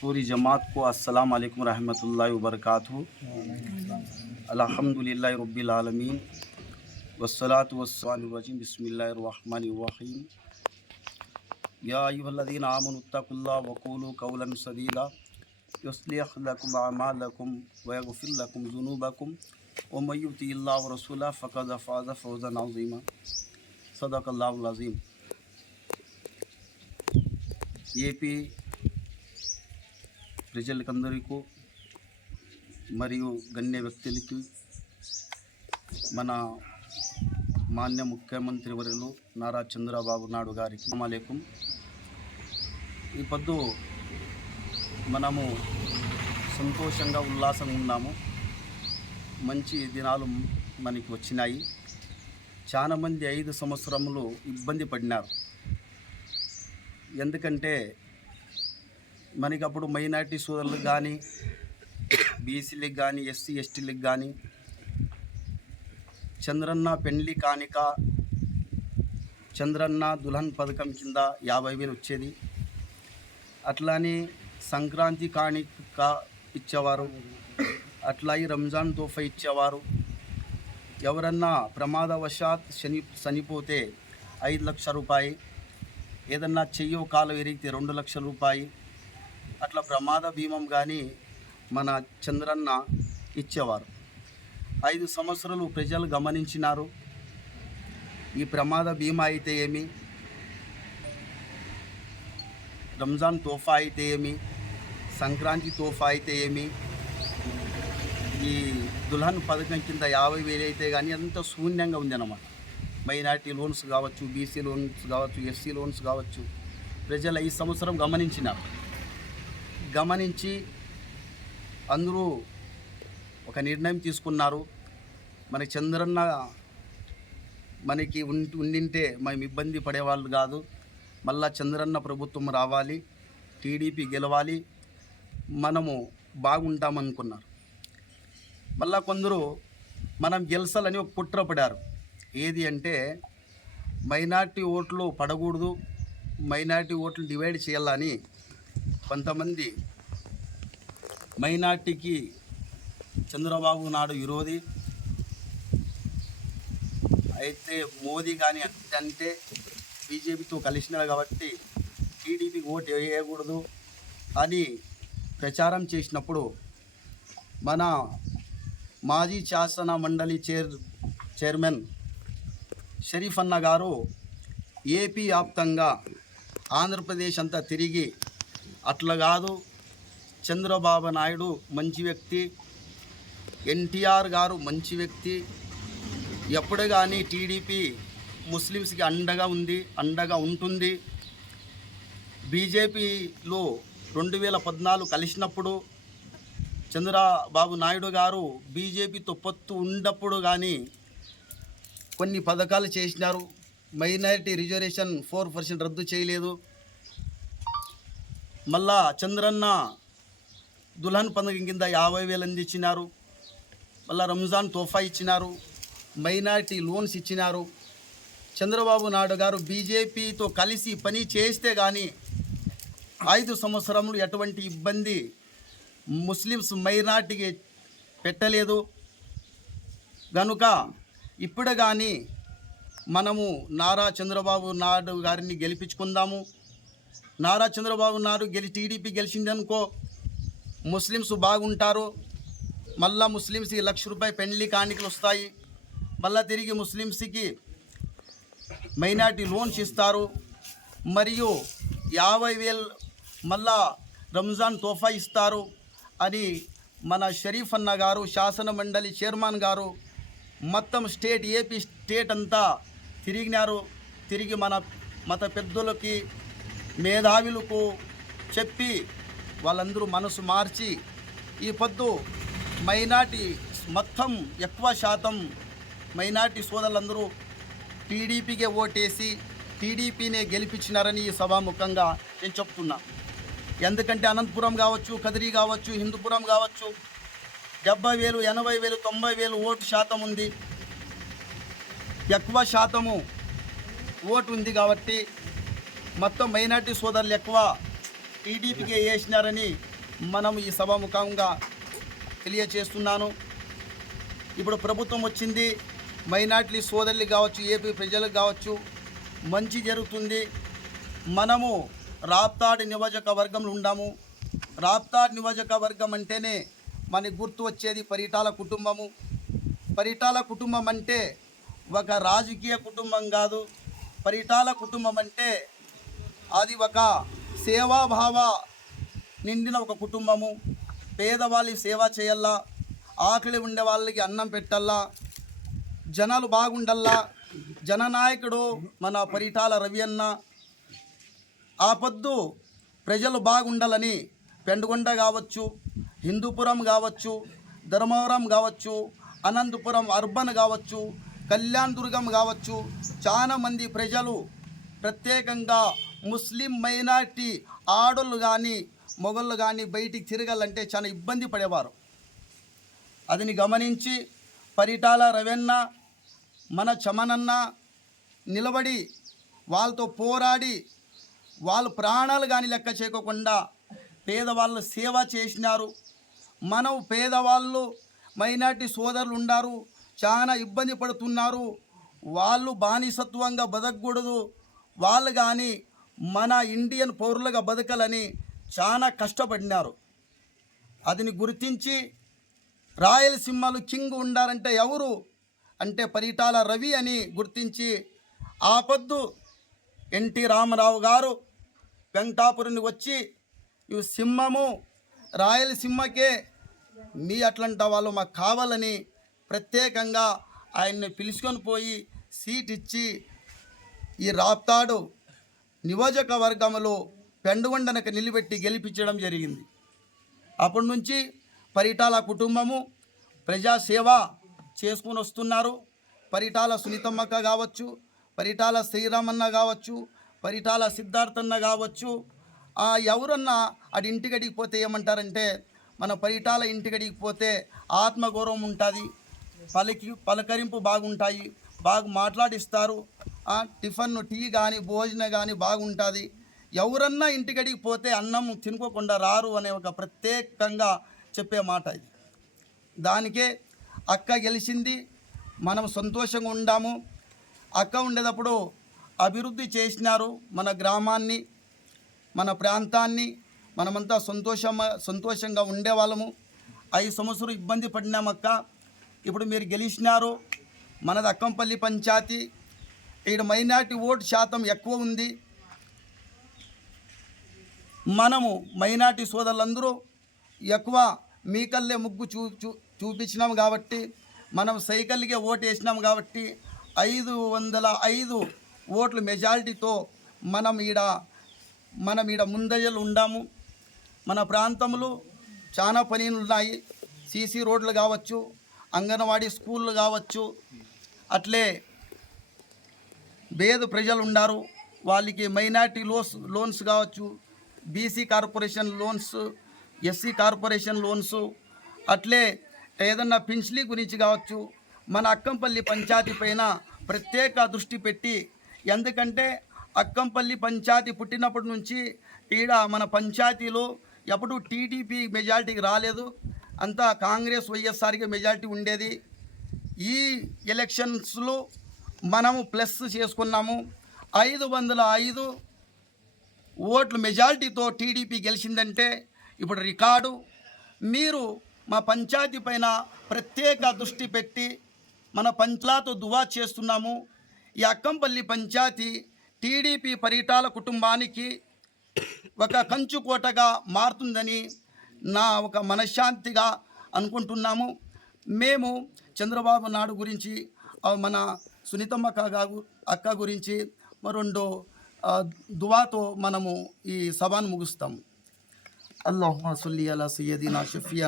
پوری جماعت کو السلام علیکم ورحمۃ اللہ وبرکاتہ۔ الحمد للہ رب العالمین والصلاة والسلام الرجیم۔ بسم اللہ الرحمن الرحیم۔ یا ایوہ الذین آمنوا اتقوا اللہ وقولوا قولا سدیلا یصلح لکم اعمالکم ویغفر لکم ذنوبکم۔ ومن یطع اللہ ورسولہ فقد فاز فوزا عظیما۔ صدق اللہ العظیم۔ AP ప్రజలకందరికీ మరియు గణ్య వ్యక్తులకి మన మాన్య ముఖ్యమంత్రి వర్యులు నారా చంద్రబాబు నాయుడు గారికి అమలేకం ఈ పొద్దు మనము సంతోషంగా ఉల్లాసంగా ఉన్నాము. మంచి దినాలు మనకి వచ్చినాయి. చాలామంది ఐదు సంవత్సరములు ఇబ్బంది పడినారు. ఎందుకంటే మనకి అప్పుడు మైనార్టీ సోదరులకు కానీ బీసీలకు కానీ ఎస్సీ ఎస్టీలకు కానీ చంద్రన్న పెండ్లి కానిక చంద్రన్న దుల్హన్ పథకం కింద యాభై వేలు వచ్చేది. అట్లానే సంక్రాంతి కానిక ఇచ్చేవారు అట్లా రంజాన్ తోఫా ఇచ్చేవారు. ఎవరన్నా ప్రమాదవశాత్ శని చనిపోతే ఐదు లక్షల రూపాయి ఏదన్నా చెయ్యో కాలు ఎరిగితే రెండు లక్షల రూపాయి. అట్లా ప్రమాద బీమం కానీ మన చంద్రన్న ఇచ్చేవారు. ఐదు సంవత్సరాలు ప్రజలు గమనించినారు. ఈ ప్రమాద బీమా అయితే ఏమి? రంజాన్ తోఫా అయితే ఏమి? సంక్రాంతి తోఫా అయితే ఏమి? ఈ దుల్హన్ పథకం కింద యాభై వేలు అయితే కానీ అంత శూన్యంగా ఉంది అన్నమాట మైనార్టీ లోన్స్ కావచ్చు బీసీ లోన్స్ కావచ్చు ఎస్సీ లోన్స్ కావచ్చు ప్రజలు ఈ సంవత్సరం గమనించిన గమనించి అందరూ ఒక నిర్ణయం తీసుకున్నారు. మన చంద్రన్న మనకి ఉండింటే మేము ఇబ్బంది పడేవాళ్ళు కాదు. మళ్ళా చంద్రన్న ప్రభుత్వం రావాలి టీడీపీ గెలవాలి మనము బాగుంటామనుకున్నారు. మళ్ళా కొందరు మనం గెలసాలని ఒక కుట్ర పడారు. ఏది అంటే మైనార్టీ ఓట్లు పడకూడదు మైనార్టీ ఓట్లు డివైడ్ చేయాలని కొంతమంది మైనార్టీకి చంద్రబాబు నాడు విరోధి. అయితే మోదీ కానీ అంటే బీజేపీతో కలిసినాడు కాబట్టి టీడీపీకి ఓటు వేయకూడదు. అని ప్రచారం చేసినప్పుడు మన మాజీ శాసన మండలి చైర్ చైర్మన్ షరీఫ్ అన్న గారు ఏపీ వ్యాప్తంగా ఆంధ్రప్రదేశ్ అంతా తిరిగి అట్లా కాదు చంద్రబాబు నాయుడు మంచి వ్యక్తి ఎన్టీఆర్ గారు మంచి వ్యక్తి. ఎప్పుడు కానీ టీడీపీ ముస్లిమ్స్కి అండగా ఉంది అండగా ఉంటుంది. బీజేపీలో రెండు వేల పద్నాలుగు కలిసినప్పుడు చంద్రబాబు నాయుడు గారు బీజేపీతో పొత్తు ఉన్నప్పుడు కానీ కొన్ని పథకాలు చేసినారు. మైనారిటీ రిజర్వేషన్ ఫోర్ పర్సెంట్ రద్దు చేయలేదు. మళ్ళా చంద్రన్న దుల్హన్ పండుగ కింద యాభై వేలు అందించినారు. మళ్ళా రంజాన్ తోఫా ఇచ్చినారు. మైనారిటీ లోన్స్ ఇచ్చినారు. చంద్రబాబు నాయుడు గారు బీజేపీతో కలిసి పని చేస్తే కానీ ఐదు సంవత్సరంలో ఎటువంటి ఇబ్బంది ముస్లిమ్స్ మైనార్టీకి పెట్టలేదు. కనుక ఇప్పుడు కానీ మనము నారా చంద్రబాబు నాయుడు గారిని గెలిపించుకుందాము. నారా చంద్రబాబు నాయుడు గెలి టీడీపీ గెలిచిందనుకో ముస్లిమ్స్ బాగుంటారు. మళ్ళా ముస్లిమ్స్కి లక్ష రూపాయి పెళ్ళి కానికలు వస్తాయి. మళ్ళా తిరిగి ముస్లిమ్స్కి మైనార్టీ లోన్స్ ఇస్తారు. మరియు యాభై వేలు మళ్ళా రంజాన్ తోఫా ఇస్తారు అని మన షరీఫ్ అన్న గారు శాసన మండలి చైర్మన్ గారు మొత్తం స్టేట్ ఏపీ స్టేట్ అంతా తిరిగినారు. తిరిగి మన మత పెద్దలకి మేధావులకు చెప్పి వాళ్ళందరూ మనసు మార్చి ఈ పొద్దు మైనార్టీ మొత్తం ఎక్కువ శాతం మైనార్టీ సోదరులందరూ టీడీపీకే ఓటేసి టీడీపీనే గెలిపించినారని ఈ సభాముఖంగా నేను చెప్తున్నా. ఎందుకంటే అనంతపురం కావచ్చు కదిరి కావచ్చు హిందూపురం కావచ్చు డెబ్బై వేలు ఎనభై వేలు తొంభై వేలు ఓటు శాతం ఉంది. ఎక్కువ శాతము ఓటు ఉంది కాబట్టి మొత్తం మైనార్టీ సోదరులు ఎక్కువ టీడీపీకి వేసినారని మనం ఈ సభాముఖంగా తెలియచేస్తున్నాను. ఇప్పుడు ప్రభుత్వం వచ్చింది మైనార్టీ సోదరులు కావచ్చు ఏపీ ప్రజలకు కావచ్చు మంచి జరుగుతుంది. మనము రాప్తాడ్ నియోజకవర్గంలో ఉండాము. రాప్తాడ్ నియోజకవర్గం అంటేనే మనకి గుర్తు వచ్చేది పరిటాల కుటుంబము. పరిటాల కుటుంబం అంటే ఒక రాజకీయ కుటుంబం కాదు. పరిటాల కుటుంబం అంటే అది ఒక సేవాభావ నిండిన ఒక కుటుంబము. పేదవాళ్ళకి సేవ చేయాలా? ఆకలి ఉండే వాళ్ళకి అన్నం పెట్టాలా? జనాలు బాగుండల్లా జననాయకుడు మన పరిటాల రవి అన్న. ఆ పొద్దు ప్రజలు బాగుండాలని పెండుగొండ కావచ్చు హిందూపురం కావచ్చు ధర్మవరం కావచ్చు అనంతపురం అర్బన్ కావచ్చు కళ్యాణ్ దుర్గం కావచ్చు చాలామంది ప్రజలు ప్రత్యేకంగా ముస్లిం మైనార్టీ ఆడోళ్ళు కానీ మొగళ్ళు కానీ బయటికి తిరగాలంటే చాలా ఇబ్బంది పడేవారు. అదిని గమనించి పరిటాల రవెన్న మన చమనన్న నిలబడి వాళ్ళతో పోరాడి వాళ్ళు ప్రాణాలు కానీ లెక్క చేయకుండా పేదవాళ్ళు సేవ చేసినారు. మనం పేదవాళ్ళు మైనార్టీ సోదరులు ఉన్నారు చాలా ఇబ్బంది పడుతున్నారు. వాళ్ళు బానిసత్వంగా బతకూడదు. వాళ్ళు కానీ మన ఇండియన్ పౌరులుగా బతకాలని చాలా కష్టపడినారు. అదిని గుర్తించి రాయలసీమలు కింగ్ ఉండారంటే ఎవరు? అంటే పరిటాల రవి అని గుర్తించి ఆపద్దు. ఎన్టీ రామారావు గారు వెంకటాపురిని వచ్చి ఇవి సింహము రాయలసీమకే మీ అట్లాంటి వాళ్ళు మాకు కావాలని ప్రత్యేకంగా ఆయన్ని పిలుచుకొని పోయి సీట్ ఇచ్చి ఈ రాప్తాడు నియోజకవర్గంలో పెండుగొండనకు నిలబెట్టి గెలిపించడం జరిగింది. అప్పటి నుంచి పరిటాల కుటుంబము ప్రజాసేవ చేసుకుని వస్తున్నారు. పరిటాల సునీతమ్మక్క కావచ్చు పరిటాల శ్రీరామన్న కావచ్చు పరిటాల సిద్ధార్థన్న కావచ్చు ఆ ఎవరన్నా అటు ఇంటికడికి పోతే ఏమంటారంటే మన పరిటాల ఇంటికడికి పోతే ఆత్మగౌరవం ఉంటుంది పలికి పలకరింపు బాగుంటాయి బాగా మాట్లాడిస్తారు టిఫన్ టీ కానీ భోజనం కానీ బాగుంటుంది. ఎవరన్నా ఇంటికడికి పోతే అన్నం తినుకోకుండా రారు అనే ఒక ప్రత్యేకంగా చెప్పే మాట ఇది. దానికే అక్క గెలిచింది మనం సంతోషంగా ఉండాము. అక్క ఉండేటప్పుడు అభివృద్ధి చేసినారు మన గ్రామాన్ని. మన ప్రాంతాన్ని మనమంతా సంతోషం సంతోషంగా ఉండేవాళ్ళము. ఐదు సంవత్సరం ఇబ్బంది పడినామక్క. ఇప్పుడు మీరు గెలిచినారు. మనది అక్కంపల్లి పంచాయతీ. ఇక్కడ మైనార్టీ ఓటు శాతం ఎక్కువ ఉంది. మనము మైనార్టీ సోదరులందరూ ఎక్కువ మీకల్లే ముగ్గు చూ చూ చూపించినాం కాబట్టి మనం సైకిల్కే ఓటు వేసినాం కాబట్టి ఐదు వందల ఐదు ఓట్లు మెజారిటీతో మనం ఈడ మనం ఈడ ముందజలు ఉండాము. మన ప్రాంతంలో చాలా పనులు ఉన్నాయి సీసీ రోడ్లు కావచ్చు అంగన్వాడీ స్కూళ్ళు కావచ్చు. అట్లే పేద ప్రజలు ఉన్నారు వాళ్ళకి మైనార్టీ లోన్స్ లోన్స్ కావచ్చు BC corporation loans SC corporation loans. అట్లే ఏదన్నా పింఛలీ గురించి కావచ్చు మన అక్కంపల్లి పంచాయతీ పైన ప్రత్యేక దృష్టి పెట్టి ఎందుకంటే అక్కంపల్లి పంచాయతీ పుట్టినప్పటి నుంచి ఈడ మన పంచాయతీలో ఎప్పుడు టీడీపీ మెజారిటీకి రాలేదు. అంతా కాంగ్రెస్ వైఎస్ఆర్కి మెజారిటీ ఉండేది. ఈ ఎలక్షన్స్లో మనము ప్లస్ చేసుకున్నాము. ఐదు వందల ఐదు ఓట్లు మెజారిటీతో టీడీపీ గెలిచిందంటే ఇప్పుడు రికార్డు. మీరు మా పంచాయతీ పైన ప్రత్యేక దృష్టి పెట్టి మన పంచాతో దువా చేస్తున్నాము. ఈ అక్కంపల్లి పంచాయతీ టీడీపీ పరిటాల కుటుంబానికి ఒక కంచుకోటగా మారుతుందని నా ఒక మనశ్శాంతిగా అనుకుంటున్నాము. మేము చంద్రబాబు నాయుడు గురించి మన సునీతమ్మ అక్క అక్క గురించి రెండు దువాతో మనము ఈ సభను ముగుస్తాము. అల్లాహ్ సుల్లి అలా సయ్యదీనా షఫియా